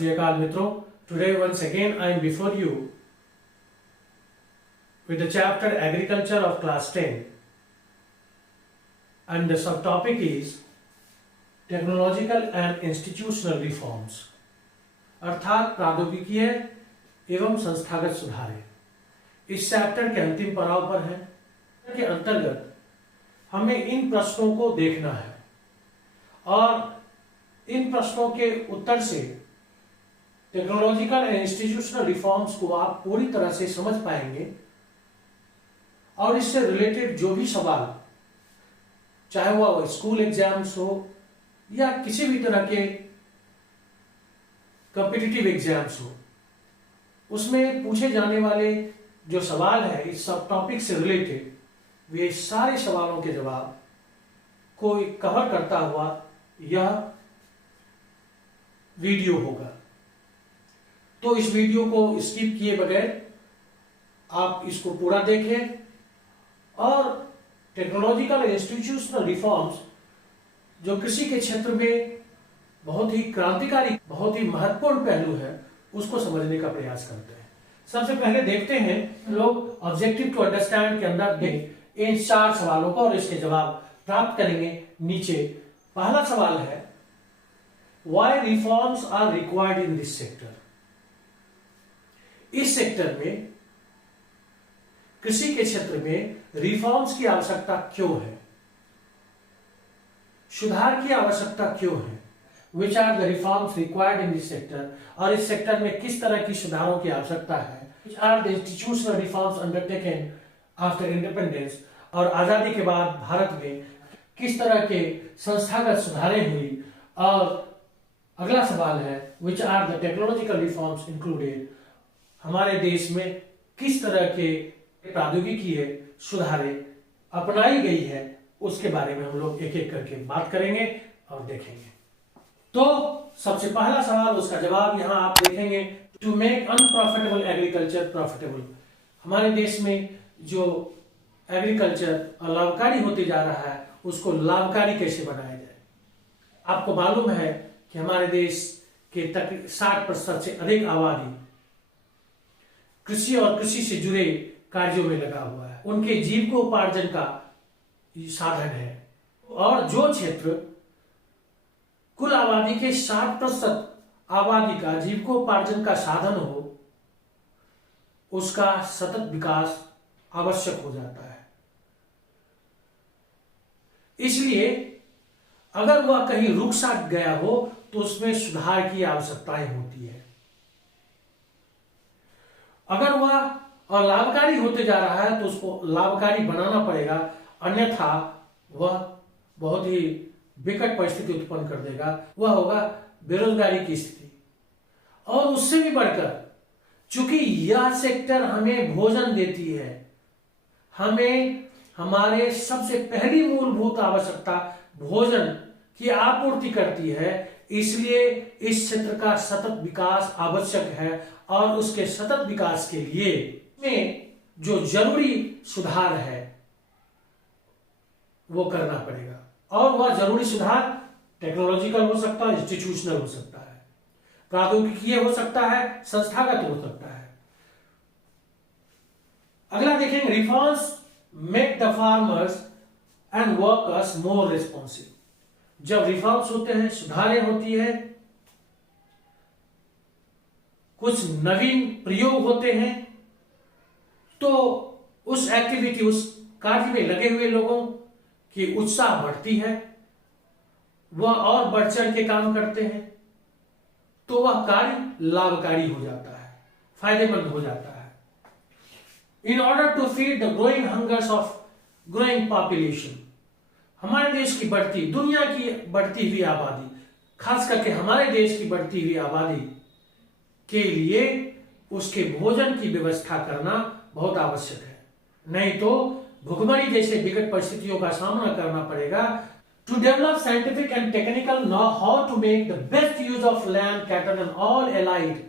Shri Akal Mitro. Today once again I am before you with the chapter Agriculture of class 10 and the subtopic is Technological and Institutional Reforms अर्थात प्रौद्योगिकीय एवं संस्थागत सुधार इस chapter के अंतिम पड़ाव पर है। के अंतर्गत हमें इन प्रश्नों को देखना है और इन प्रश्नों के उत्तर से टेक्नोलॉजिकल एंड इंस्टीट्यूशनल रिफॉर्म्स को आप पूरी तरह से समझ पाएंगे और इससे रिलेटेड जो भी सवाल, चाहे वह स्कूल एग्जाम्स हो या किसी भी तरह के कॉम्पिटिटिव एग्जाम्स हो, उसमें पूछे जाने वाले जो सवाल है इस सब टॉपिक से रिलेटेड, वे सारे सवालों के जवाब को कवर करता हुआ यह वीडियो होगा। तो इस वीडियो को स्किप किए बगैर आप इसको पूरा देखें और टेक्नोलॉजिकल इंस्टीट्यूशनल रिफॉर्म्स जो कृषि के क्षेत्र में बहुत ही क्रांतिकारी, बहुत ही महत्वपूर्ण पहलू है, उसको समझने का प्रयास करते हैं। सबसे पहले देखते हैं लोग ऑब्जेक्टिव टू अंडरस्टैंड के अंदर इन 4 सवालों को और इसके जवाब प्राप्त करेंगे। नीचे पहला सवाल है, Why reforms are required in this sector? इस सेक्टर में, कृषि के क्षेत्र में रिफॉर्म्स की आवश्यकता क्यों है, सुधार की आवश्यकता क्यों है? Which are the reforms required in this sector? और इस सेक्टर में किस तरह की सुधारों की आवश्यकता है? Which are the institutional reforms undertaken after independence? और आजादी के बाद भारत में किस तरह के संस्थागत सुधारें हुई? और अगला सवाल है, Which are the technological reforms included? हमारे देश में किस तरह के प्रौद्योगिकीय सुधारें अपनाई गई है, उसके बारे में हम लोग एक एक करके बात करेंगे और देखेंगे। तो सबसे पहला सवाल, उसका जवाब यहां आप देखेंगे। To make unprofitable agriculture profitable, हमारे देश में जो एग्रीकल्चर लाभकारी होते जा रहा है उसको लाभकारी कैसे बनाया जाए। आपको मालूम है कि हमारे देश के तक 60% से अधिक आबादी कृषि और कृषि से जुड़े कार्यों में लगा हुआ है, उनके जीविकोपार्जन का साधन है। और जो क्षेत्र कुल आबादी के 60% आबादी का जीविकोपार्जन का साधन हो, उसका सतत विकास आवश्यक हो जाता है। इसलिए अगर वह कहीं रुक सा गया हो तो उसमें सुधार की आवश्यकताएं होती है। अगर वह लाभकारी होते जा रहा है तो उसको लाभकारी बनाना पड़ेगा, अन्यथा वह बहुत ही विकट परिस्थिति उत्पन्न कर देगा। वह होगा बेरोजगारी की स्थिति। और उससे भी बढ़कर, चूंकि यह सेक्टर हमें भोजन देती है, हमें हमारे सबसे पहली मूलभूत आवश्यकता भोजन की आपूर्ति करती है, इसलिए इस क्षेत्र का सतत विकास आवश्यक है। और उसके सतत विकास के लिए में जो जरूरी सुधार है वो करना पड़ेगा। और वह जरूरी सुधार टेक्नोलॉजिकल हो सकता है, इंस्टीट्यूशनल हो सकता है, प्रौद्योगिकीय हो सकता है, संस्थागत हो सकता है। अगला देखेंगे, reforms make the farmers and workers more responsive. जब रिफॉर्म्स होते हैं, सुधारें होती है, कुछ नवीन प्रयोग होते हैं, तो उस एक्टिविटी, उस कार्य में लगे हुए लोगों की उत्साह बढ़ती है, वह और बढ़ चढ़ के काम करते हैं, तो वह कार्य लाभकारी हो जाता है, फायदेमंद हो जाता है। In order to feed the growing hungers of growing population, हमारे देश की बढ़ती, दुनिया की बढ़ती हुई आबादी, खास करके हमारे देश की बढ़ती हुई आबादी के लिए उसके भोजन की व्यवस्था करना बहुत आवश्यक है। नहीं तो भुखमरी जैसे विकट परिस्थितियों का सामना करना पड़ेगा। To develop scientific and technical know how to make the best use of land, cattle and all allied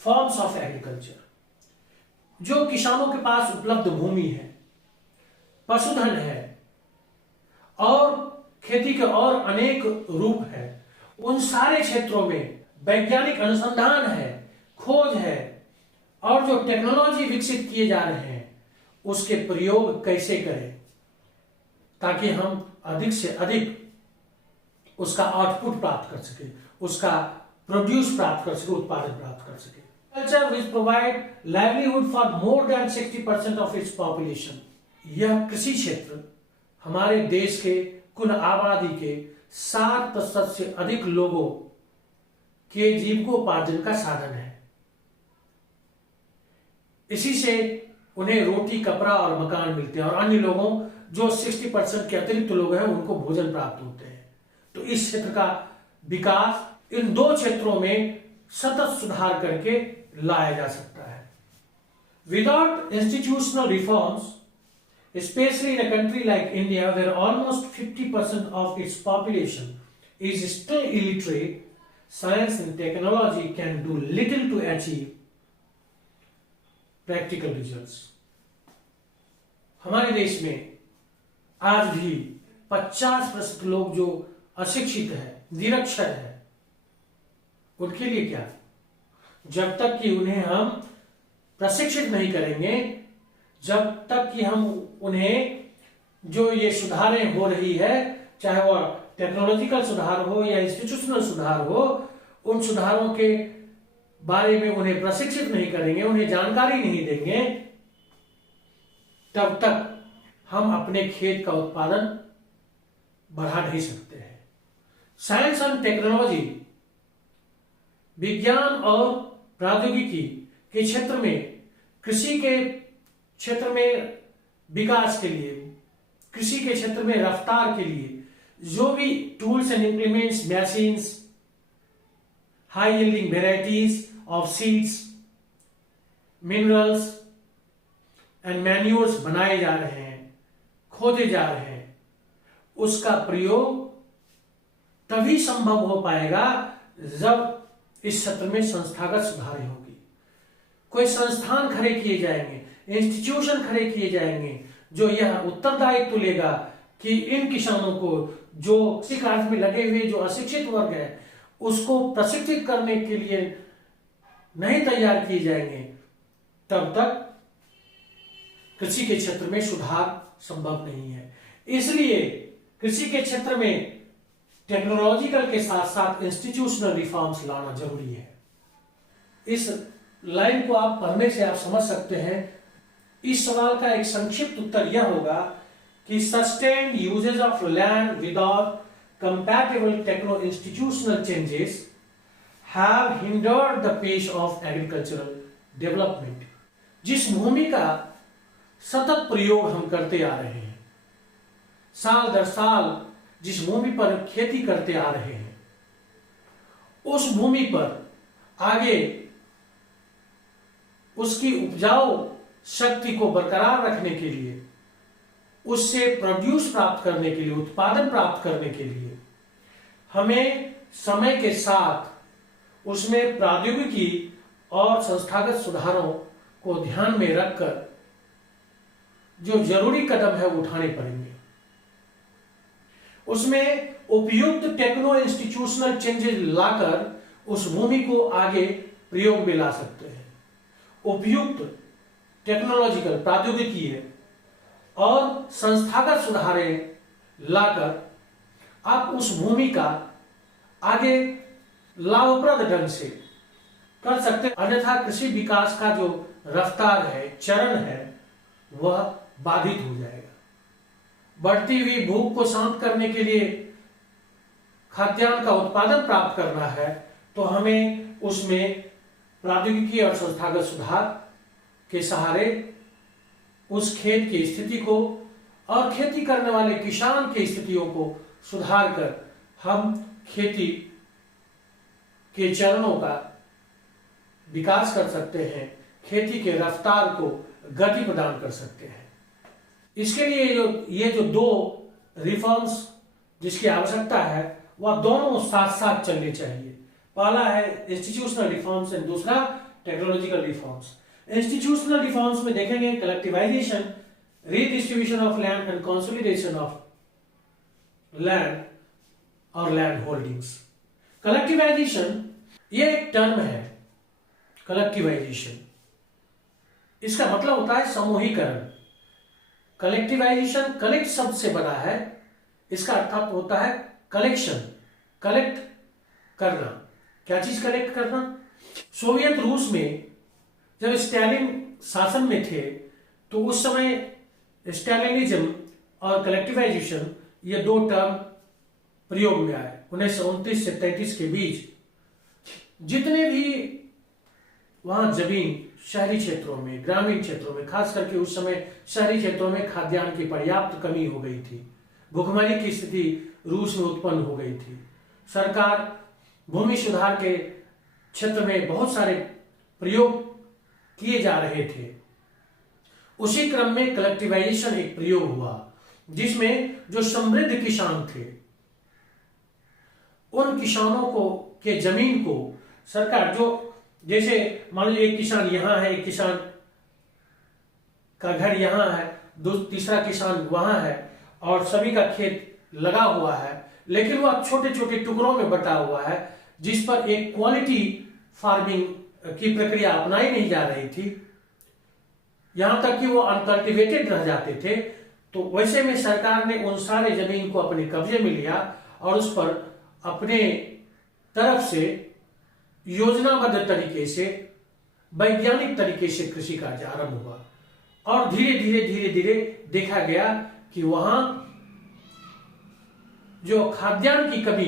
forms of agriculture, जो किसानों के पास उपलब्ध भूमि है, पशुधन है और खेती के और अनेक रूप है, उन सारे क्षेत्रों में वैज्ञानिक अनुसंधान है, खोज है और जो टेक्नोलॉजी विकसित किए जा रहे हैं उसके प्रयोग कैसे करें ताकि हम अधिक से अधिक उसका आउटपुट प्राप्त कर सके, उसका प्रोड्यूस प्राप्त कर सके, उत्पादन प्राप्त कर सके। Culture which provide livelihood for more than 60% of its population. यह कृषि क्षेत्र हमारे देश के कुल आबादी के 60% से अधिक लोगों के जीविकोपार्जन का साधन है। इसी से उन्हें रोटी, कपड़ा और मकान मिलते हैं और अन्य लोगों जो 60% के अतिरिक्त लोग हैं उनको भोजन प्राप्त होते हैं। तो इस क्षेत्र का विकास इन दो क्षेत्रों में सतत सुधार करके लाया जा सकता है। Without institutional reforms, especially in a country like India where almost 50% of its population is still illiterate, science and technology can do little to achieve practical results. हमारे देश में आज भी 50% लोग जो अशिक्षित है, निरक्षर है, उनके लिए क्या? जब तक कि उन्हें हम प्रशिक्षित नहीं करेंगे, जब तक कि हम उन्हें जो ये सुधारें हो रही है, चाहे वह टेक्नोलॉजिकल सुधार हो या इंस्टीट्यूशनल सुधार हो, उन सुधारों के बारे में उन्हें प्रशिक्षित नहीं करेंगे, उन्हें जानकारी नहीं देंगे, तब तक हम अपने खेत का उत्पादन बढ़ा नहीं सकते हैं। साइंस एंड टेक्नोलॉजी, विज्ञान और प्रौद्योगिकी के क्षेत्र में, कृषि के क्षेत्र में विकास के लिए, कृषि के क्षेत्र में रफ्तार के लिए जो भी tools and implements, machines, high yielding varieties of seeds, minerals and manures बनाए जा रहे हैं, खोजे जा रहे हैं, उसका प्रयोग तभी संभव हो पाएगा जब इस क्षेत्र में संस्थागत सुधार होगी। कोई संस्थान खड़े किए जाएंगे, इंस्टीट्यूशन खड़े किए जाएंगे जो यह उत्तरदायित्व लेगा कि इन किसानों को जो कृषि कार्य में लगे हुए जो अशिक्षित वर्ग है उसको प्रशिक्षित करने के लिए नहीं तैयार किए जाएंगे, तब तक कृषि के क्षेत्र में सुधार संभव नहीं है। इसलिए कृषि के क्षेत्र में टेक्नोलॉजिकल के साथ साथ इंस्टीट्यूशनल रिफॉर्म्स लाना जरूरी है। इस लाइन को आप पढ़ने से आप समझ सकते हैं। इस सवाल का एक संक्षिप्त उत्तर यह होगा कि sustained uses of land without compatible techno institutional changes have hindered the pace of agricultural development. जिस भूमि का सतत प्रयोग हम करते आ रहे हैं, साल दर साल जिस भूमि पर खेती करते आ रहे हैं, उस भूमि पर आगे उसकी उपजाऊ शक्ति को बरकरार रखने के लिए, उससे प्रोड्यूस प्राप्त करने के लिए, उत्पादन प्राप्त करने के लिए हमें समय के साथ उसमें प्रौद्योगिकी और संस्थागत सुधारों को ध्यान में रखकर जो जरूरी कदम है वो उठाने पड़ेंगे। उसमें उपयुक्त टेक्नो इंस्टीट्यूशनल चेंजेस लाकर उस भूमि को आगे प्रयोग में ला सकते हैं। उपयुक्त टेक्नोलॉजिकल प्रौद्योगिकी और संस्थागत सुधारें लाकर आप उस भूमि का आगे लाभप्रद ढंग से कर सकते हैं। अन्यथा कृषि विकास का जो रफ्तार है, चरण है, वह बाधित हो जाएगा। बढ़ती हुई भूख को शांत करने के लिए खाद्यान्न का उत्पादन प्राप्त करना है तो हमें उसमें प्रौद्योगिकी और संस्थागत सुधार के सहारे उस खेत की स्थिति को और खेती करने वाले किसान की स्थितियों को सुधार कर हम खेती के चरणों का विकास कर सकते हैं, खेती के रफ्तार को गति प्रदान कर सकते हैं। इसके लिए ये जो दो रिफॉर्म्स जिसकी आवश्यकता है वह दोनों साथ साथ चलने चाहिए। पहला है इंस्टीट्यूशनल रिफॉर्म्स और दूसरा टेक्नोलॉजिकल रिफॉर्म्स। इंस्टीट्यूशनल रिफॉर्म्स में देखेंगे collectivisation, redistribution of land and consolidation of land और लैंड होल्डिंग्स। कलेक्टिवाइजेशन ये एक टर्म है कलेक्टिवाइजेशन। इसका मतलब होता है समूहीकरण। कलेक्टिवाइजेशन कलेक्ट शब्द से बना है, इसका अर्थ होता है कलेक्शन, कलेक्ट करना। क्या चीज कलेक्ट करना? सोवियत रूस में जब स्टालिन शासन में थे तो उस समय स्टालिनिज्म और कलेक्टिवाइजेशन ये दो टर्म प्रयोग में आए। 1929 से 33 के बीच जितने भी वहां जमीन शहरी क्षेत्रों में, ग्रामीण क्षेत्रों में, खास करके उस समय शहरी क्षेत्रों में खाद्यान्न की पर्याप्त कमी हो गई थी, भुखमरी की स्थिति रूस में उत्पन्न हो गई थी। सरकार भूमि सुधार के क्षेत्र में बहुत सारे प्रयोग किए जा रहे थे। उसी क्रम में कलेक्टिवाइजेशन एक प्रयोग हुआ जिसमें जो समृद्ध किसान थे उन किसानों को के जमीन को सरकार, जो जैसे मान लीजिए एक किसान यहां है, एक किसान का घर यहां है, तीसरा किसान वहां है और सभी का खेत लगा हुआ है, लेकिन वह छोटे छोटे टुकड़ों में बटा हुआ है जिस पर एक क्वालिटी फार्मिंग की प्रक्रिया अपनाई नहीं जा रही थी, यहां तक कि वो अनकल्टिवेटेड रह जाते थे। तो वैसे में सरकार ने उन सारे जमीन को अपने कब्जे में लिया और उस पर अपने तरफ से योजनाबद्ध तरीके से, वैज्ञानिक तरीके से कृषि कार्य आरंभ हुआ और धीरे धीरे देखा गया कि वहां जो खाद्यान्न की कमी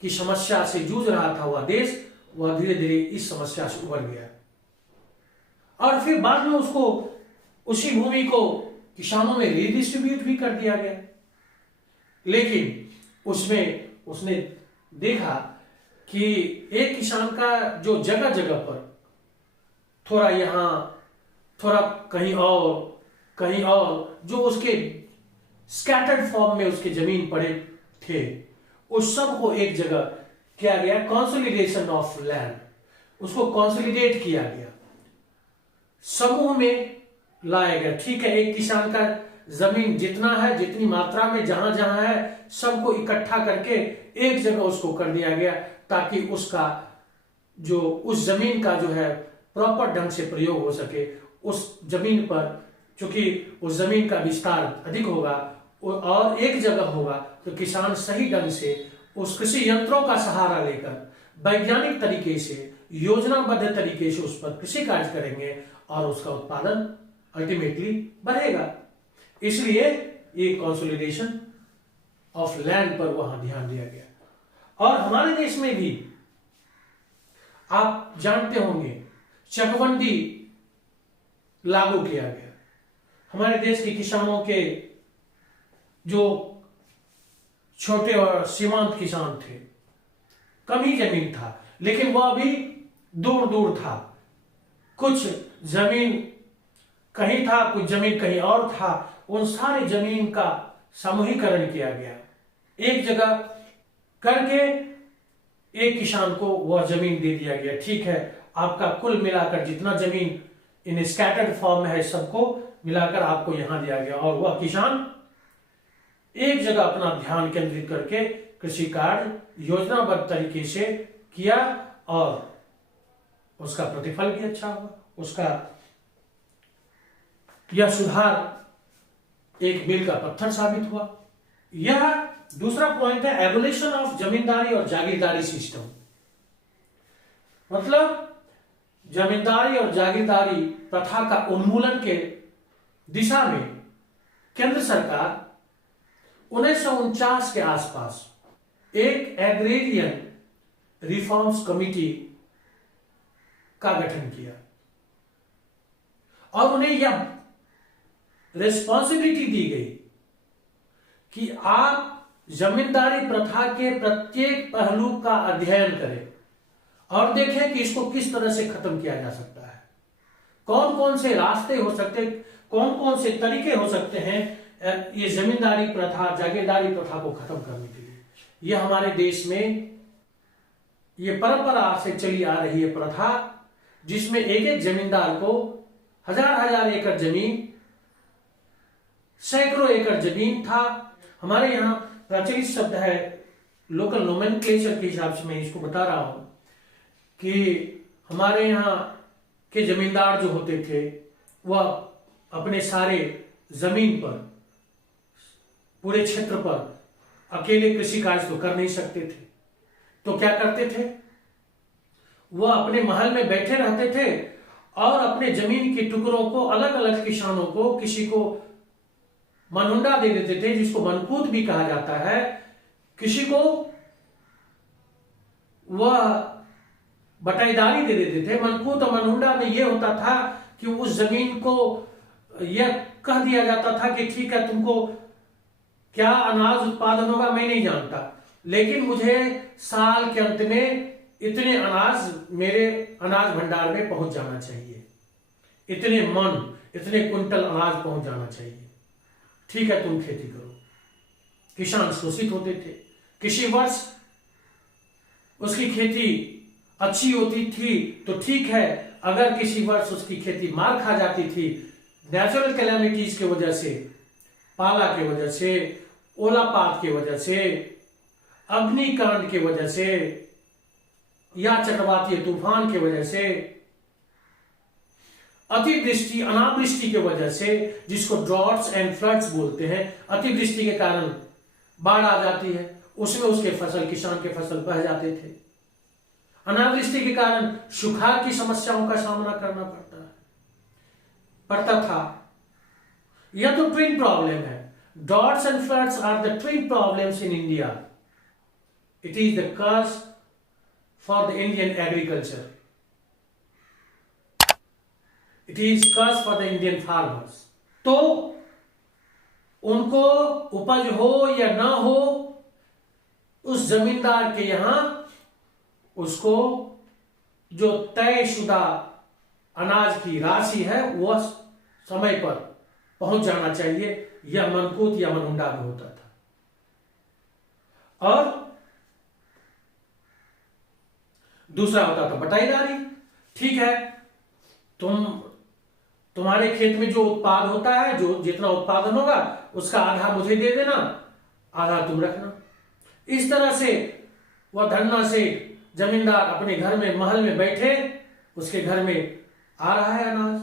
की समस्या से जूझ रहा था वह देश, वह धीरे धीरे इस समस्या से उबर गया और फिर बाद में उसको, उसी भूमि को किसानों में रीडिस्ट्रीब्यूट भी कर दिया गया। लेकिन उसमें उसने देखा कि एक किसान का जो जगह जगह पर थोड़ा यहां, थोड़ा कहीं और जो उसके स्कैटर्ड फॉर्म में उसके जमीन पड़े थे, उस सब को एक जगह किया गया, कंसोलिडेशन ऑफ लैंड, उसको कंसोलिडेट किया गया, समूह में लाया गया। ठीक है, एक किसान का जमीन जितना है, जितनी मात्रा में जहां जहां है, सबको इकट्ठा करके एक जगह उसको कर दिया गया ताकि उसका जो उस जमीन का जो है प्रॉपर ढंग से प्रयोग हो सके। उस जमीन पर चूंकि उस जमीन का विस्तार अधिक होगा और एक जगह होगा तो किसान सही ढंग से उस कृषि यंत्रों का सहारा लेकर वैज्ञानिक तरीके से, योजनाबद्ध तरीके से उस पर कृषि कार्य करेंगे और उसका उत्पादन अल्टीमेटली बढ़ेगा। इसलिए ये कंसोलिडेशन ऑफ लैंड पर वहां ध्यान दिया गया। और हमारे देश में भी आप जानते होंगे चकबंदी लागू किया गया। हमारे देश के किसानों के जो छोटे और सीमांत किसान थे, कम ही जमीन था, लेकिन वह भी दूर दूर था, कुछ जमीन कहीं था, कुछ जमीन कहीं और था, उन सारी जमीन का समूहीकरण किया गया, एक जगह करके एक किसान को वह जमीन दे दिया गया। ठीक है, आपका कुल मिलाकर जितना जमीन इन स्कैटर्ड फॉर्म है सबको मिलाकर आपको यहां दिया गया और वह किसान एक जगह अपना ध्यान केंद्रित करके कृषि कार्य योजनाबद्ध तरीके से किया और उसका प्रतिफल भी अच्छा हुआ। उसका यह सुधार एक मील का पत्थर साबित हुआ। यह दूसरा पॉइंट है एवोल्यूशन ऑफ जमींदारी और जागीरदारी सिस्टम। मतलब जमींदारी और जागीरदारी प्रथा का उन्मूलन के दिशा में केंद्र सरकार 1949 के आसपास एक एग्रेरियन रिफॉर्म्स कमिटी का गठन किया और उन्हें यह रिस्पॉन्सिबिलिटी दी गई कि आप जमींदारी प्रथा के प्रत्येक पहलू का अध्ययन करें और देखें कि इसको किस तरह से खत्म किया जा सकता है, कौन कौन से रास्ते हो सकते, कौन कौन से तरीके हो सकते हैं ये जमींदारी प्रथा, जागीरदारी प्रथा को खत्म करने के लिए। यह हमारे देश में ये परंपरा से चली आ रही है प्रथा, जिसमें एक एक जमींदार को हजार हजार एकड़ जमीन, सैकड़ों एकड़ जमीन था। हमारे यहाँ प्रचलित शब्द है, लोकल नोमेनक्लेचर के हिसाब से मैं इसको बता रहा हूं कि हमारे यहाँ के जमींदार जो होते थे वह अपने सारे जमीन पर, पूरे क्षेत्र पर अकेले कृषि कार्य तो कर नहीं सकते थे, तो क्या करते थे, वह अपने महल में बैठे रहते थे और अपने जमीन के टुकड़ों को अलग अलग किसानों को, किसी को मनहुंडा दे देते थे जिसको मनकूत भी कहा जाता है, किसी को वह बटाईदारी दे देते थे। मनकूत और मनहुंडा में यह होता था कि उस जमीन को यह कह दिया जाता था कि ठीक है, तुमको क्या अनाज उत्पादन होगा मैं नहीं जानता, लेकिन मुझे साल के अंत में इतने अनाज मेरे अनाज भंडार में पहुंच जाना चाहिए, इतने मन, इतने कुंटल अनाज पहुंच जाना चाहिए, ठीक है तुम खेती करो। किसान शोषित होते थे। किसी वर्ष उसकी खेती अच्छी होती थी तो ठीक है, अगर किसी वर्ष उसकी खेती मार खा जाती थी नेचुरल कैलेमिटीज की वजह से, पाला की वजह से, ओलापात की वजह से, अग्निकांड की वजह से या चक्रवातीय तूफान की वजह से, अतिवृष्टि अनावृष्टि की वजह से, जिसको ड्रॉट्स एंड फ्लड्स बोलते हैं, अतिवृष्टि के कारण बाढ़ आ जाती है, उसमें उसके फसल, किसान के फसल बह जाते थे। अनावृष्टि के कारण सुखाड़ की समस्याओं का सामना करना पड़ता था। यह तो ट्विन प्रॉब्लम है। Droughts and floods are the twin problems in India. It is the curse for the Indian agriculture. It is curse for the Indian farmers. तो उनको उपज हो या ना हो, उस जमींदार के यहां उसको जो तयशुदा अनाज की राशि है वह समय पर पहुंच जाना चाहिए। यह मनकूत या मनहुंडा में होता था। और दूसरा होता था बटाईदारी। ठीक है, तुम्हारे खेत में जो उत्पाद होता है, जो जितना उत्पादन होगा उसका आधा मुझे दे देना, आधा तुम रखना। इस तरह से वह धन्ना से जमींदार अपने घर में, महल में बैठे, उसके घर में आ रहा है अनाज,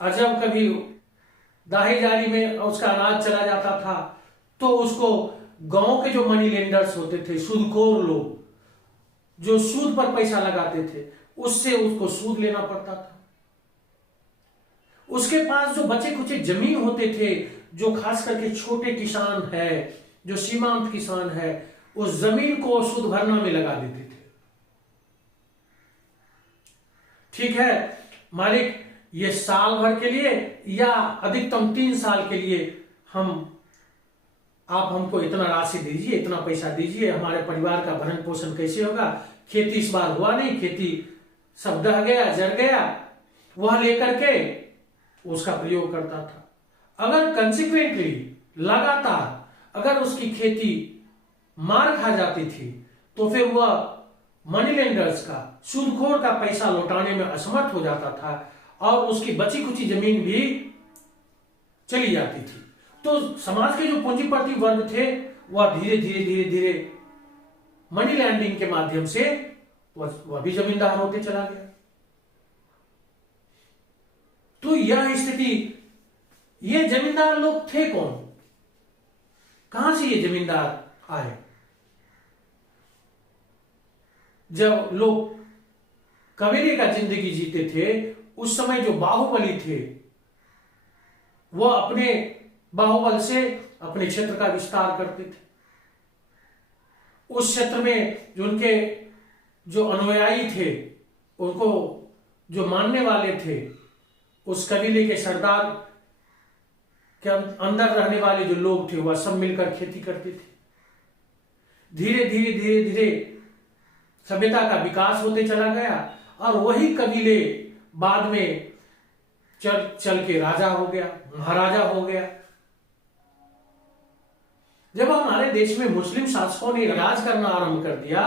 और जब कभी दाही जारी में उसका अनाज चला जाता था तो उसको गांव के जो मनी लेंडर्स होते थे, सूदखोर लोग जो सूद पर पैसा लगाते थे, उससे उसको सूद लेना पड़ता था। उसके पास जो बचे कुचे जमीन होते थे, जो खास करके छोटे किसान है, जो सीमांत किसान है, उस जमीन को सूद भरना में लगा देते थे। ठीक है मालिक, ये साल भर के लिए या अधिकतम 3 साल के लिए आप हमको इतना राशि दीजिए, इतना पैसा दीजिए, हमारे परिवार का भरण पोषण कैसे होगा। खेती इस बार हुआ नहीं, खेती सब दह गया, जर गया, वह लेकर के उसका प्रयोग करता था। अगर कंसिक्वेंटली लगातार अगर उसकी खेती मार खा जाती थी तो फिर वह मनी लेंडर्स का, सूदखोर का पैसा लौटाने में असमर्थ हो जाता था और उसकी बची कुची जमीन भी चली जाती थी। तो समाज के जो पूंजीपति वर्ग थे वह धीरे धीरे धीरे धीरे मनी लैंडिंग के माध्यम से वह भी जमींदार होते चला गया। तो यह स्थिति, ये जमींदार लोग थे कौन, कहां से ये जमींदार आए? जब लोग कबीले का जिंदगी जीते थे उस समय जो बाहुबली थे वह अपने बाहुबल से अपने क्षेत्र का विस्तार करते थे। उस क्षेत्र में जो उनके जो अनुयायी थे, उनको जो मानने वाले थे, उस कबीले के सरदार के अंदर रहने वाले जो लोग थे वह सब मिलकर खेती करते थे। धीरे धीरे धीरे धीरे सभ्यता का विकास होते चला गया और वही कबीले बाद में चल के राजा हो गया, महाराजा हो गया। जब हमारे देश में मुस्लिम शासकों ने राज करना आरंभ कर दिया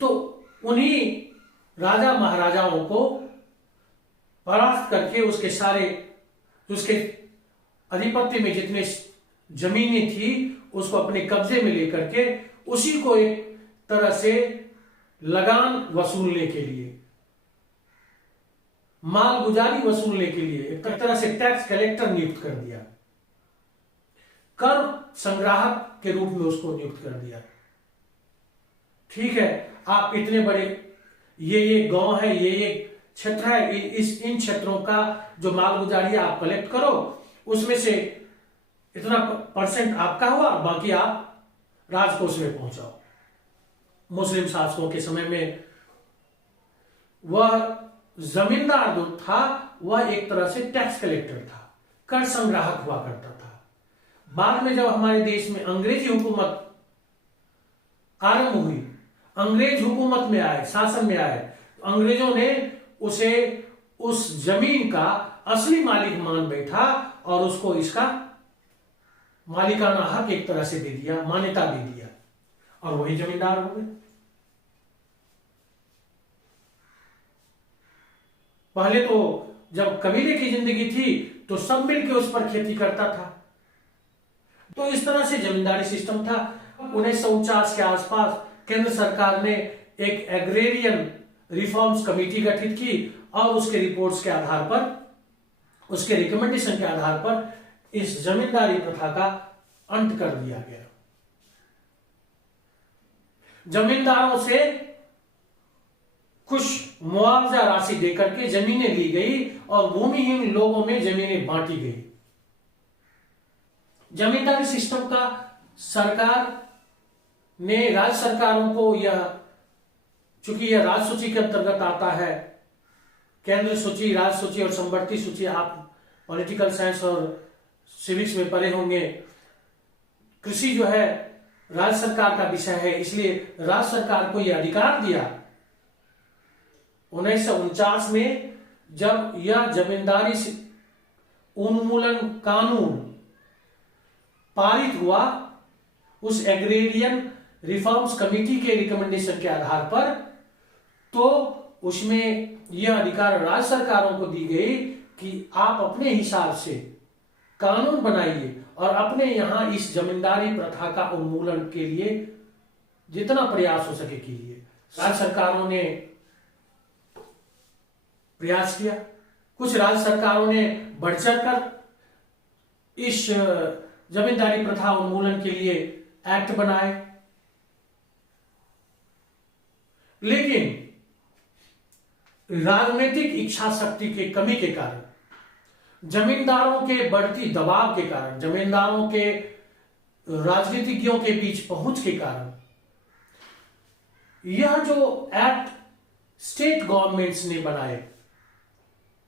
तो उन्हीं राजा महाराजाओं को परास्त करके उसके अधिपत्य में जितने जमीनें थी उसको अपने कब्जे में लेकर के उसी को एक तरह से लगान वसूलने के लिए, मालगुजारी वसूलने के लिए एक तरह से टैक्स कलेक्टर नियुक्त कर दिया, कर संग्राहक के रूप में उसको नियुक्त कर दिया। ठीक है, आप इतने बड़े ये गांव है, ये क्षेत्र है, इन क्षेत्रों का जो मालगुजारी आप कलेक्ट करो, उसमें से इतना % आपका हुआ, बाकी आप राजकोष में पहुंचाओ। मुस्लिम शासकों के समय में वह जमींदार जो था वह एक तरह से टैक्स कलेक्टर था, कर संग्राहक हुआ करता था। बाद में जब हमारे देश में अंग्रेजी हुकूमत आरंभ हुई, अंग्रेज हुकूमत में आए, शासन में आए, तो अंग्रेजों ने उसे उस जमीन का असली मालिक मान बैठा और उसको इसका मालिकाना हक एक तरह से दे दिया, मान्यता दे दिया, और वही जमींदार हो गए। पहले तो जब कबीले की जिंदगी थी तो सब मिलकर उस पर खेती करता था, तो इस तरह से जमींदारी सिस्टम था। 1949 के आसपास केंद्र सरकार ने एक एग्रेरियन रिफॉर्म्स कमेटी गठित की और उसके रिपोर्ट्स के आधार पर, उसके रिकमेंडेशन के आधार पर इस जमींदारी प्रथा का अंत कर दिया गया। जमींदारों से कुछ मुआवजा राशि देकर के जमीनें ली गई और भूमिहीन लोगों में जमीनें बांटी गई। जमींदारी सिस्टम का सरकार ने राज्य सरकारों को यह, चूंकि यह राज्य सूची के अंतर्गत आता है, केंद्र सूची, राज्य सूची और संवर्ती सूची, आप पॉलिटिकल साइंस और सिविक्स में पढ़े होंगे। कृषि जो है राज्य सरकार का विषय है, इसलिए राज्य सरकार को यह अधिकार दिया 1949 में, जब यह जमींदारी उन्मूलन कानून पारित हुआ। उस एग्रेरियन रिफॉर्म्स कमेटी के रिकमेंडेशन के आधार पर, तो उसमें यह अधिकार राज्य सरकारों को दी गई कि आप अपने हिसाब से कानून बनाइए और अपने यहां इस जमींदारी प्रथा का उन्मूलन के लिए जितना प्रयास हो सके कीजिए। राज्य सरकारों ने प्रयास किया, कुछ राज्य सरकारों ने बढ़ चढ़कर इस जमींदारी प्रथा उन्मूलन के लिए एक्ट बनाए, लेकिन राजनीतिक इच्छा शक्ति की कमी के कारण, जमींदारों के बढ़ती दबाव के कारण, जमींदारों के राजनीतिज्ञों के बीच पहुंच के कारण, यह जो एक्ट स्टेट गवर्नमेंट्स ने बनाए,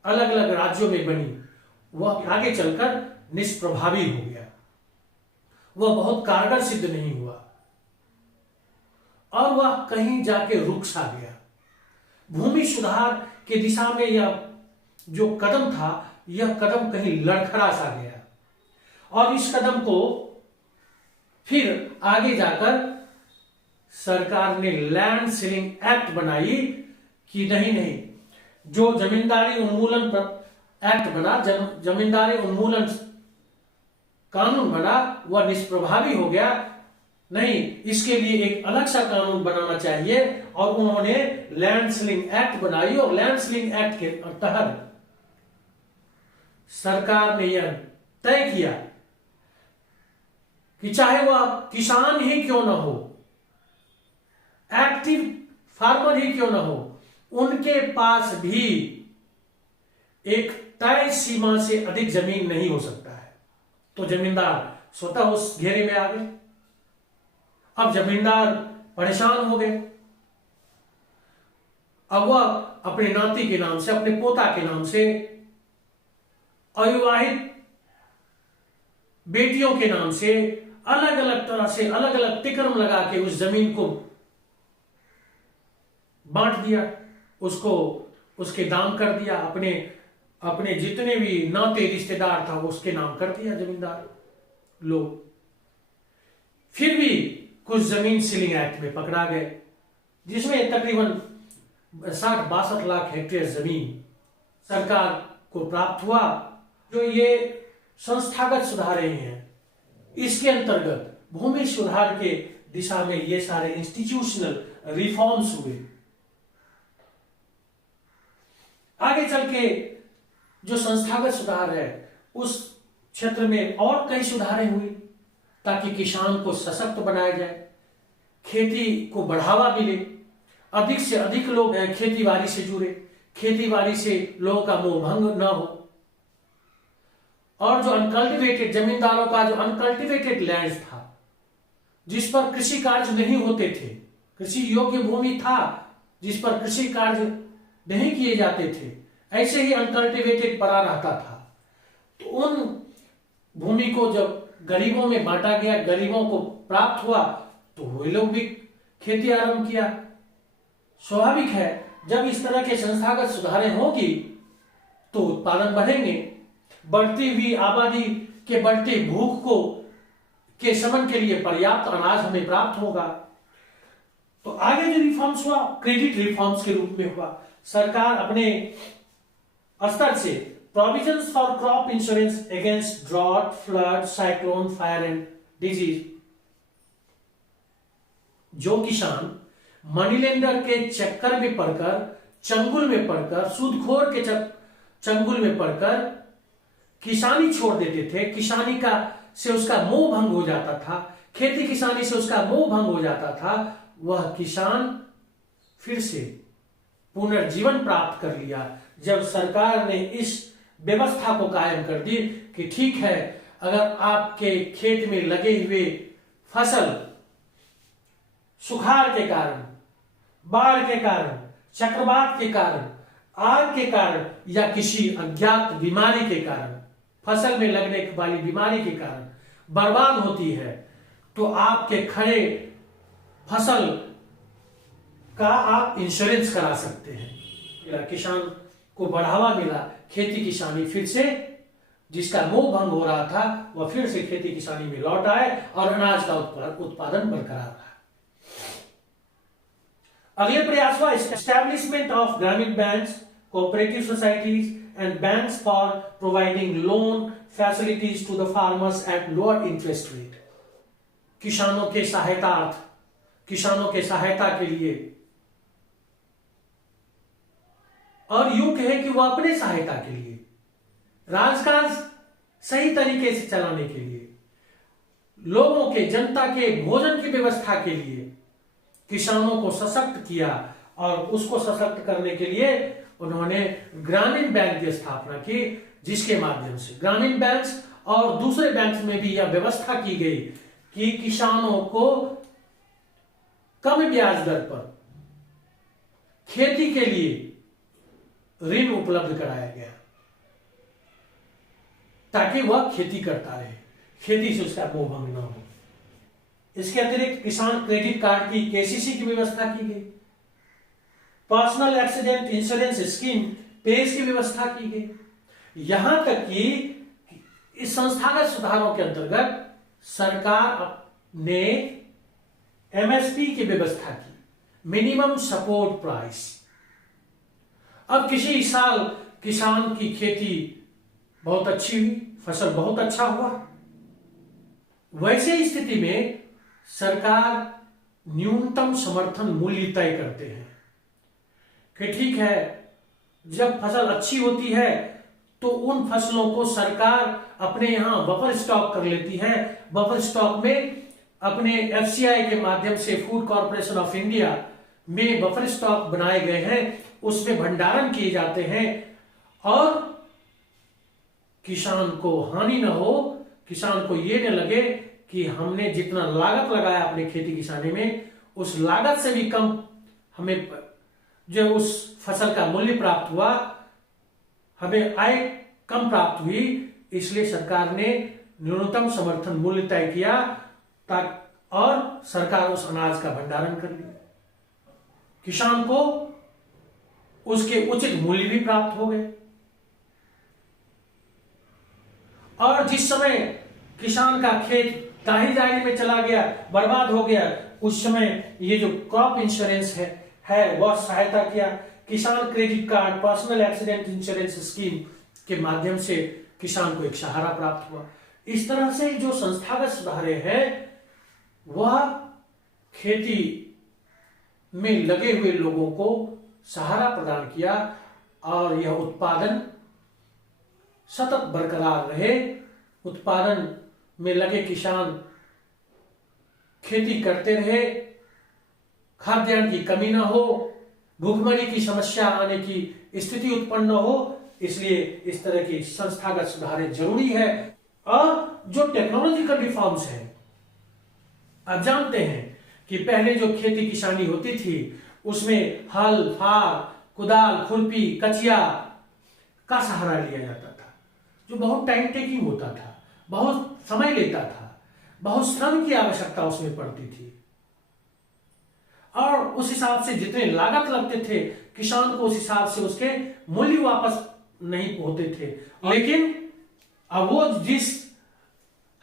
अलग अलग राज्यों में बनी, वह आगे चलकर निष्प्रभावी हो गया, वह बहुत कारगर सिद्ध नहीं हुआ और वह कहीं जाके रुक सा गया। भूमि सुधार की दिशा में यह जो कदम था, यह कदम कहीं लड़खड़ा सा गया और इस कदम को फिर आगे जाकर सरकार ने लैंड सीलिंग एक्ट बनाई कि नहीं, जो जमींदारी उन्मूलन एक्ट बना, जमींदारी उन्मूलन कानून बना, वह निष्प्रभावी हो गया, नहीं, इसके लिए एक अलग सा कानून बनाना चाहिए। और उन्होंने लैंड सीलिंग एक्ट बनाई और लैंड सीलिंग एक्ट के तहत सरकार ने यह तय किया कि चाहे वह किसान ही क्यों ना हो, एक्टिव फार्मर ही क्यों ना हो, उनके पास भी एक तय सीमा से अधिक जमीन नहीं हो सकता है। तो जमींदार स्वतः उस घेरे में आ गए। अब जमींदार परेशान हो गए। अब वह अपने नाती के नाम से, अपने पोता के नाम से, अविवाहित बेटियों के नाम से अलग अलग तरह से, अलग अलग तिक्रम लगा के उस जमीन को बांट दिया, उसको उसके दाम कर दिया, अपने जितने भी नाते रिश्तेदार था उसके नाम कर दिया जमींदार लोग। फिर भी कुछ जमीन सीलिंग एक्ट में पकड़ा गए, जिसमें तकरीबन 60-62 लाख हेक्टेयर जमीन सरकार को प्राप्त हुआ। जो ये संस्थागत सुधारें हैं, इसके अंतर्गत भूमि सुधार के दिशा में ये सारे इंस्टीट्यूशनल रिफॉर्म्स हुए। आगे चल के जो संस्थागत सुधार है उस क्षेत्र में और कई सुधारें हुई ताकि किसान को सशक्त बनाया जाए, खेती को बढ़ावा मिले, अधिक से अधिक लोग खेती बाड़ी से जुड़े, खेती बाड़ी से लोगों का मोह भंग न हो, और जो अनकल्टिवेटेड जमींदारों का जो अनकल्टिवेटेड लैंड था जिस पर कृषि कार्य नहीं होते थे, कृषि योग्य भूमि था जिस पर कृषि कार्य नहीं किए जाते थे, ऐसे ही अनकल्टिवेटेड पड़ा रहता था, तो उन भूमि को जब गरीबों में बांटा गया, गरीबों को प्राप्त हुआ, तो वे लोग भी खेती आरंभ किया। स्वाभाविक है जब इस तरह के संस्थागत सुधारें होगी तो उत्पादन बढ़ेंगे, बढ़ती हुई आबादी के बढ़ते भूख को के शमन के लिए पर्याप्त अनाज हमें प्राप्त होगा। तो आगे जो रिफॉर्म्स हुआ क्रेडिट रिफॉर्म्स के रूप में हुआ। सरकार अपने स्तर से provisions for crop insurance against drought, flood, cyclone, fire and disease, जो किसान मनी लेंडर के चक्कर में पड़कर, चंगुल में पड़कर, सूदखोर के चंगुल में पड़कर किसानी छोड़ देते थे, किसानी का से उसका मोह भंग हो जाता था, खेती किसानी से उसका मोह भंग हो जाता था, वह किसान फिर से पुनर्जीवन प्राप्त कर लिया जब सरकार ने इस व्यवस्था को कायम कर दी कि ठीक है, अगर आपके खेत में लगे हुए फसल सुखाड़ के कारण, बाढ़ के कारण, चक्रवात के कारण, आग के कारण या किसी अज्ञात बीमारी के कारण, फसल में लगने वाली बीमारी के कारण बर्बाद होती है, तो आपके खड़े फसल का आप इंश्योरेंस करा सकते हैं। किसान को बढ़ावा मिला, खेती किसानी फिर से जिसका मोह भंग हो रहा था वह फिर से खेती किसानी में लौट आए और अनाज का उत्पादन बरकरार रहा। अगले प्रयास हुआ एस्टैब्लिशमेंट ऑफ ग्रामीण banks, cooperative societies and banks for providing loan facilities to the farmers at lower interest rate. किसानों के सहायतार्थ, किसानों के सहायता के लिए, और यूं कहे कि वह अपने सहायता के लिए, राजकाज सही तरीके से चलाने के लिए, लोगों के, जनता के भोजन की व्यवस्था के लिए किसानों को सशक्त किया, और उसको सशक्त करने के लिए उन्होंने ग्रामीण बैंक की स्थापना की, जिसके माध्यम से ग्रामीण बैंक्स और दूसरे बैंक में भी यह व्यवस्था की गई कि किसानों को कम ब्याज दर पर खेती के लिए ऋण उपलब्ध कराया गया ताकि वह खेती करता रहे, खेती से उसका मोह भंग न हो। इसके अतिरिक्त किसान क्रेडिट कार्ड की, केसीसी की व्यवस्था की गई, personal accident insurance scheme page की व्यवस्था की गई, यहां तक कि इस संस्थागत सुधारों के अंतर्गत सरकार ने एमएसपी की व्यवस्था की, मिनिमम सपोर्ट प्राइस। अब किसी साल किसान की खेती बहुत अच्छी हुई, फसल बहुत अच्छा हुआ, वैसे स्थिति में सरकार न्यूनतम समर्थन मूल्य तय करते हैं कि ठीक है, जब फसल अच्छी होती है तो उन फसलों को सरकार अपने यहां बफर स्टॉक कर लेती है। बफर स्टॉक में अपने एफसीआई के माध्यम से, फूड कॉर्पोरेशन ऑफ इंडिया में बफर स्टॉक बनाए गए हैं, उसमें भंडारण किए जाते हैं, और किसान को हानि न हो, किसान को ये न लगे कि हमने जितना लागत लगाया अपने खेती किसानी में उस लागत से भी कम हमें जो उस फसल का मूल्य प्राप्त हुआ, हमें आय कम प्राप्त हुई, इसलिए सरकार ने न्यूनतम समर्थन मूल्य तय किया और सरकार उस अनाज का भंडारण कर लिया, किसान को उसके उचित मूल्य भी प्राप्त हो गए। और जिस समय किसान का खेत दाही दाही में चला गया, बर्बाद हो गया, उस समय ये जो क्रॉप इंश्योरेंस है वह सहायता किया। किसान credit card, personal accident insurance scheme के माध्यम से किसान को एक सहारा प्राप्त हुआ। इस तरह से जो संस्थागत सुधारे हैं वह खेती में लगे हुए लोगों को सहारा प्रदान किया और यह उत्पादन सतत बरकरार रहे। उत्पादन में लगे किसान खेती करते रहे, खाद्यान्न की कमी न हो, भूखमरी की समस्या आने की स्थिति उत्पन्न न हो, इसलिए इस तरह की संस्थागत सुधारें जरूरी है। और जो टेक्नोलॉजिकल रिफॉर्म्स हैं, आप जानते हैं कि पहले जो खेती किसानी होती थी उसमें हल, फार, कुदाल, खुरपी, कचिया का सहारा लिया जाता था, जो बहुत टाइम टेकिंग होता था, बहुत समय लेता था, बहुत श्रम की आवश्यकता उसमें पड़ती थी और उस हिसाब से जितने लागत लगते थे किसान को उस हिसाब से उसके मूल्य वापस नहीं होते थे। लेकिन अब वो जिस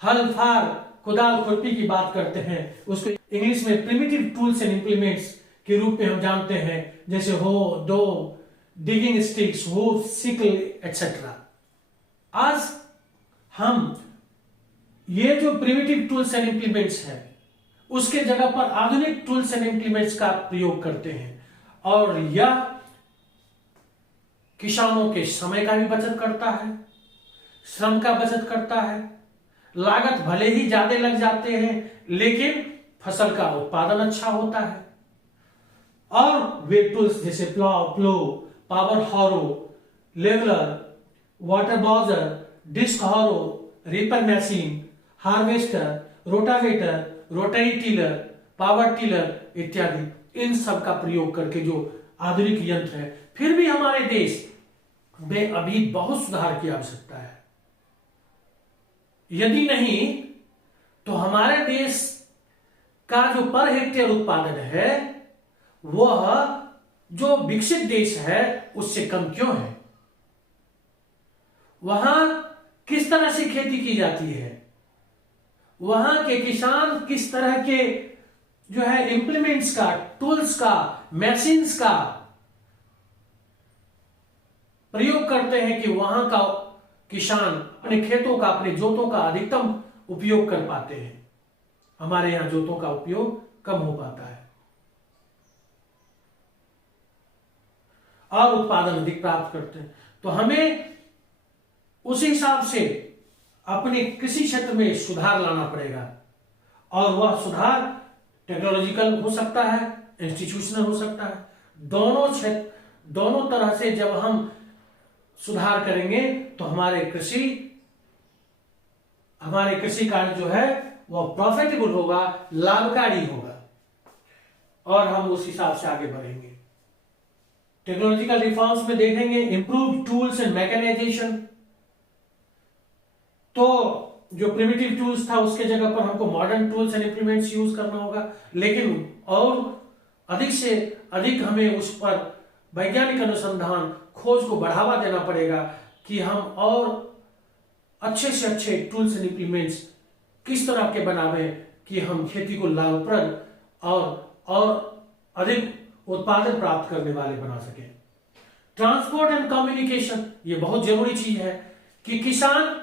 हल, फार, कुदाल, खुरपी की बात करते हैं उसको इंग्लिश में प्रिमिटिव टूल्स एंड इंप्लीमेंट्स के रूप में हम जानते हैं, जैसे हो, दो, digging sticks, who've, sickle etcetera. आज हम ये जो प्रिमिटिव टूल्स एंड इंप्लीमेंट्स हैं उसके जगह पर आधुनिक टूल्स एंड इंप्लीमेंट्स का प्रयोग करते हैं और यह किसानों के समय का भी बचत करता है, श्रम का बचत करता है, लागत भले ही ज्यादा लग जाते हैं लेकिन फसल का उत्पादन अच्छा होता है। और वे टूल्स जैसे प्लो, पावर हारो, लेवलर, वाटर बॉजर, डिस्क हारो, reaper machine, harvester, rotavator, rotary tiller, power tiller इत्यादि, इन सब का प्रयोग करके जो आधुनिक यंत्र है, फिर भी हमारे देश में अभी बहुत सुधार की आवश्यकता है। यदि नहीं तो हमारे देश का जो पर हेक्टेयर उत्पादन है वह जो विकसित देश है उससे कम क्यों है? वहां किस तरह से खेती की जाती है, वहां के किसान किस तरह के जो है इंप्लीमेंट्स का, टूल्स का, मशीन्स का प्रयोग करते हैं कि वहां का किसान अपने खेतों का, अपने जोतों का अधिकतम उपयोग कर पाते हैं। हमारे यहां जोतों का उपयोग कम हो पाता है और उत्पादन अधिक प्राप्त करते हैं। तो हमें उस हिसाब से अपने कृषि क्षेत्र में सुधार लाना पड़ेगा और वह सुधार टेक्नोलॉजिकल हो सकता है, इंस्टीट्यूशनल हो सकता है। दोनों क्षेत्र, दोनों तरह से जब हम सुधार करेंगे तो हमारे कृषि कार्य जो है वह प्रॉफिटेबल होगा, लाभकारी होगा और हम उस हिसाब से आगे बढ़ेंगे। टेक्नोलॉजिकल रिफॉर्म्स में देखेंगे इंप्रूव टूल्स एंड मैकेनाइजेशन। तो जो प्रिमिटिव टूल्स था उसके जगह पर हमको modern tools and implements use करना होगा, लेकिन और अधिक से अधिक हमें उस पर वैज्ञानिक अनुसंधान, खोज को बढ़ावा देना पड़ेगा कि हम और अच्छे से अच्छे टूल्स एंड इंप्लीमेंट्स किस तरह के बनावे कि हम खेती को लाभप्रद और अधिक उत्पादन प्राप्त करने वाले बना सकें। ट्रांसपोर्ट एंड कम्युनिकेशन, ये बहुत जरूरी चीज है कि किसान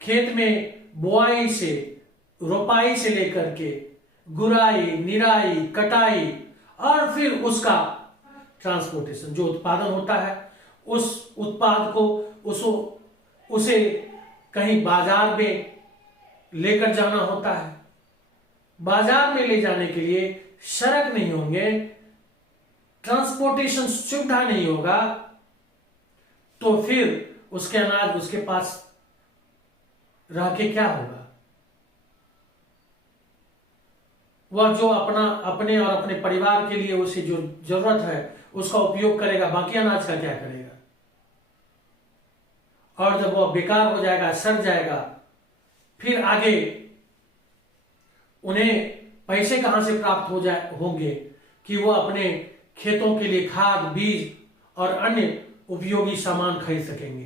खेत में बुआई से, रोपाई से लेकर के गुराई, निराई, कटाई और फिर उसका ट्रांसपोर्टेशन, जो उत्पादन होता है उस उत्पाद को उसे कहीं बाजार में लेकर जाना होता है। बाजार में ले जाने के लिए सड़क नहीं होंगे, ट्रांसपोर्टेशन सुविधा नहीं होगा, तो फिर उसके अनाज उसके पास रह के क्या होगा? वह जो अपने और अपने परिवार के लिए उसे जो जरूरत है उसका उपयोग करेगा, बाकी अनाज का क्या करेगा? और जब वह बेकार हो जाएगा, सड़ जाएगा, फिर आगे उन्हें पैसे कहां से प्राप्त होंगे कि वह अपने खेतों के लिए खाद, बीज और अन्य उपयोगी सामान खरीद सकेंगे,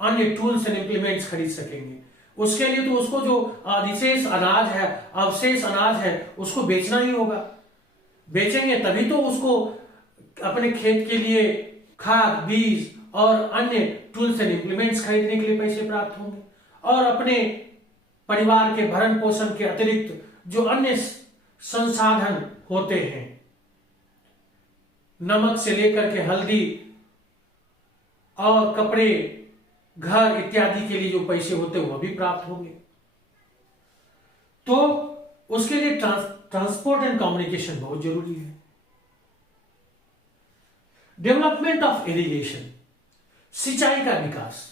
अन्य टूल्स एंड इंप्लीमेंट्स खरीद सकेंगे। उसके लिए तो उसको जो अधिशेष अनाज है, अवशेष अनाज है, उसको बेचना ही होगा। बेचेंगे तभी तो उसको अपने खेत के लिए खाद, बीज और अन्य टूल्स एंड इंप्लीमेंट्स खरीदने के लिए पैसे प्राप्त होंगे और अपने परिवार के भरण पोषण के अतिरिक्त जो अन्य संसाधन होते हैं। नमक से लेकर के हल्दी और कपड़े, घर इत्यादि के लिए जो पैसे होते हैं वह भी प्राप्त होंगे। तो उसके लिए ट्रांसपोर्ट एंड कम्युनिकेशन बहुत जरूरी है। डेवलपमेंट ऑफ इरिगेशन, सिंचाई का विकास,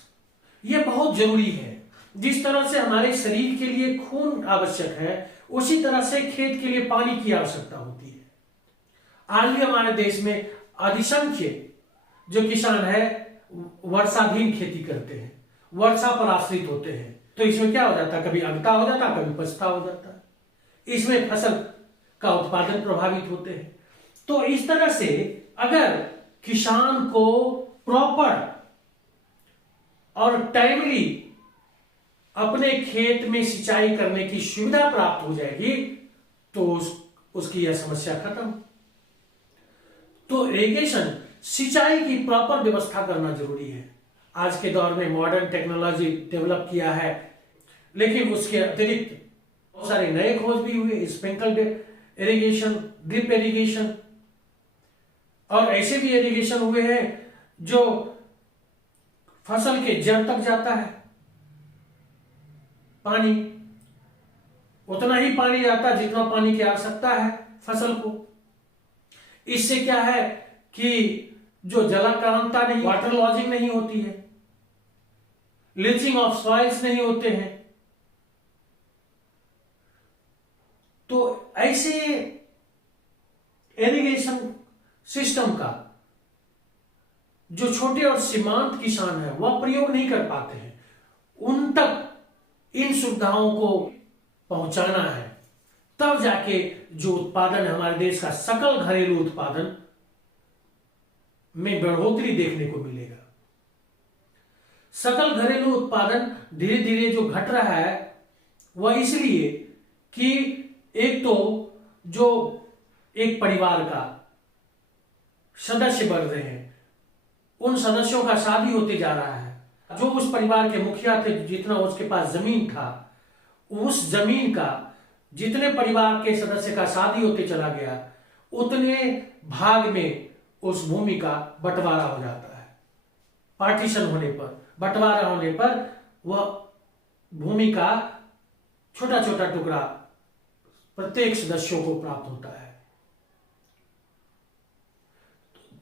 यह बहुत जरूरी है। जिस तरह से हमारे शरीर के लिए खून आवश्यक है, उसी तरह से खेत के लिए पानी की आवश्यकता होती है। आज भी हमारे देश में अधिसंख्य जो किसान है वर्षाधीन खेती करते हैं, वर्षा पर आश्रित होते हैं। तो इसमें क्या हो जाता है, कभी अगता हो जाता है, कभी पछता हो जाता है। इसमें फसल का उत्पादन प्रभावित होते हैं। तो इस तरह से अगर किसान को प्रॉपर और टाइमली अपने खेत में सिंचाई करने की सुविधा प्राप्त हो जाएगी तो उसकी यह समस्या खत्म। तो इरिगेशन, सिंचाई की प्रॉपर व्यवस्था करना जरूरी है। आज के दौर में मॉडर्न टेक्नोलॉजी डेवलप किया है, लेकिन उसके अतिरिक्त बहुत सारे नए खोज भी हुए, स्प्रिंकल इरिगेशन, ड्रिप इरिगेशन, और ऐसे भी इरिगेशन हुए हैं जो फसल के जड़ तक जाता है पानी। उतना ही पानी जाता है जितना पानी की आवश्यकता है फसल को। इससे क्या है कि जो जलाक्रांता नहीं, वाटर लॉजिंग नहीं होती है, लीचिंग ऑफ सॉइल्स नहीं होते हैं। तो ऐसे इरिगेशन सिस्टम का जो छोटे और सीमांत किसान है वह प्रयोग नहीं कर पाते हैं, उन तक इन सुविधाओं को पहुंचाना है। तब जाके जो उत्पादन है हमारे देश का, सकल घरेलू उत्पादन में बढ़ोतरी देखने को मिलेगा। सकल घरेलू उत्पादन धीरे धीरे जो घट रहा है वह इसलिए कि एक तो जो एक परिवार का सदस्य बढ़ रहे हैं, उन सदस्यों का शादी होते जा रहा है। जो उस परिवार के मुखिया थे, जितना उसके पास जमीन था, उस जमीन का जितने परिवार के सदस्य का शादी होते चला गया, उतने भाग में उस भूमि का बंटवारा हो जाता है। पार्टीशन होने पर, बंटवारा होने पर वह भूमि का छोटा छोटा टुकड़ा प्रत्येक सदस्यों को प्राप्त होता है।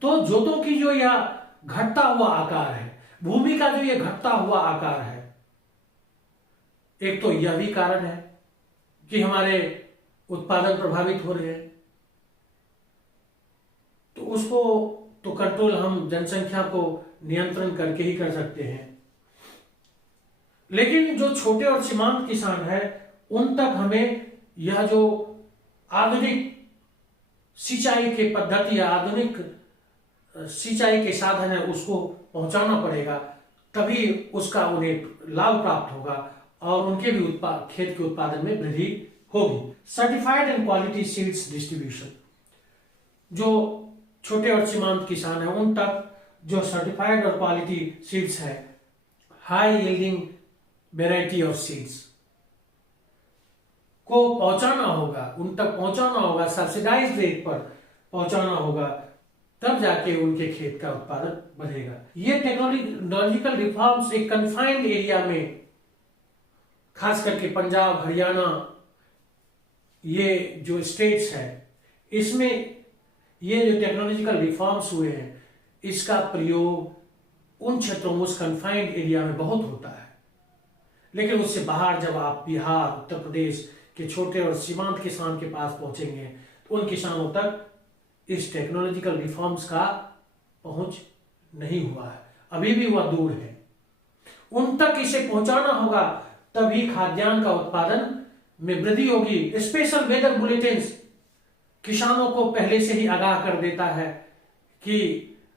तो जोतों की जो यह घटता हुआ आकार है, भूमि का जो यह घटता हुआ आकार है, एक तो यह भी कारण है कि हमारे उत्पादन प्रभावित हो रहे हैं। तो उसको तो कंट्रोल हम जनसंख्या को नियंत्रण करके ही कर सकते हैं। लेकिन जो छोटे और सीमांत किसान है उन तक हमें यह जो आधुनिक सिंचाई के पद्धति या आधुनिक सिंचाई के साधन है उसको पहुंचाना पड़ेगा, तभी उसका उन्हें लाभ प्राप्त होगा और उनके भी खेत के उत्पादन में वृद्धि होगी। Certified and quality seeds distribution, जो छोटे और सीमांत किसान है उन तक जो सर्टिफाइड और क्वालिटी सीड्स है, high yielding variety of seeds को पहुंचाना होगा, उन तक पहुंचाना होगा, सब्सिडाइज्ड रेट पर पहुंचाना होगा, तब जाके उनके खेत का उत्पादन बढ़ेगा। ये टेक्नोलॉजिकल रिफॉर्म्स एक कन्फाइंड एरिया में, खास करके पंजाब, हरियाणा, ये जो स्टेट्स है, इसमें ये जो टेक्नोलॉजिकल रिफॉर्म्स हुए हैं इसका प्रयोग उन क्षेत्रों में, उस कन्फाइंड एरिया में बहुत होता है। लेकिन उससे बाहर जब आप बिहार, उत्तर प्रदेश के छोटे और सीमांत किसान के पास पहुंचेंगे तो उन किसानों तक इस टेक्नोलॉजिकल रिफॉर्म्स का पहुंच नहीं हुआ है, अभी भी वह दूर है। उन तक इसे पहुंचाना होगा, तभी खाद्यान्न का उत्पादन में वृद्धि होगी। स्पेशल वेदर बुलेटिन्स किसानों को पहले से ही आगाह कर देता है कि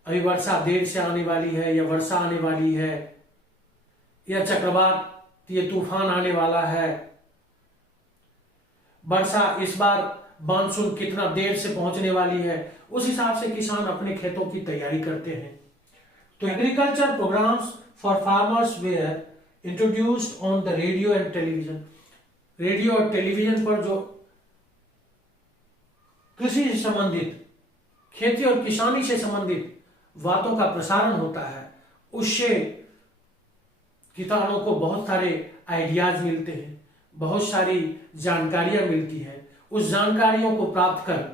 अभी वर्षा देर से आने वाली है, या वर्षा आने वाली है, या चक्रवात, ये तूफान आने वाला है, वर्षा इस बार मानसून कितना देर से पहुंचने वाली है। उस हिसाब से किसान अपने खेतों की तैयारी करते हैं। तो agriculture programmes for farmers were introduced on the radio and television, radio और टेलीविजन पर जो कृषि से संबंधित, खेती और किसानी से संबंधित बातों का प्रसारण होता है, उससे किसानों को बहुत सारे आइडियाज मिलते हैं, बहुत सारी जानकारियां मिलती है। उस जानकारियों को प्राप्त कर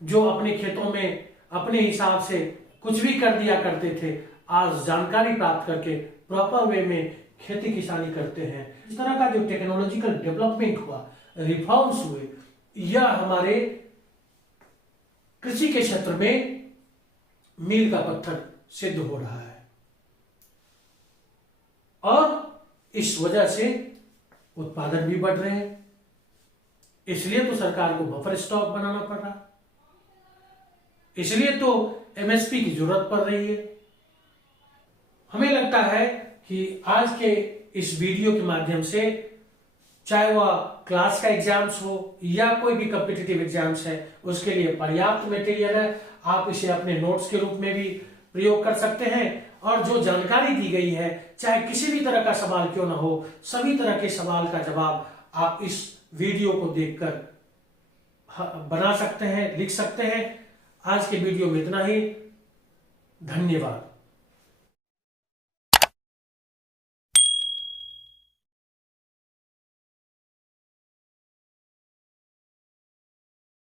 जो अपने खेतों में अपने हिसाब से कुछ भी कर दिया करते थे, आज जानकारी प्राप्त करके प्रॉपर वे में खेती किसानी करते हैं। इस तरह का जो टेक्नोलॉजिकल डेवलपमेंट हुआ, रिफॉर्म्स हुए, यह हमारे कृषि के क्षेत्र में मील का पत्थर सिद्ध हो रहा है और इस वजह से उत्पादन भी बढ़ रहे हैं। इसलिए तो सरकार को बफर स्टॉक बनाना पड़ रहा, इसलिए तो एमएसपी की जरूरत पड़ रही है। हमें लगता है कि आज के इस वीडियो के माध्यम से, चाहे वह क्लास का एग्जाम्स हो या कोई भी कॉम्पिटिटिव एग्जाम्स है, उसके लिए पर्याप्त मटेरियल है। आप इसे अपने नोट्स के रूप में भी प्रयोग कर सकते हैं और जो जानकारी दी गई है, चाहे किसी भी तरह का सवाल क्यों ना हो, सभी तरह के सवाल का जवाब आप इस वीडियो को देखकर बना सकते हैं, लिख सकते हैं। आज के वीडियो में इतना ही। धन्यवाद।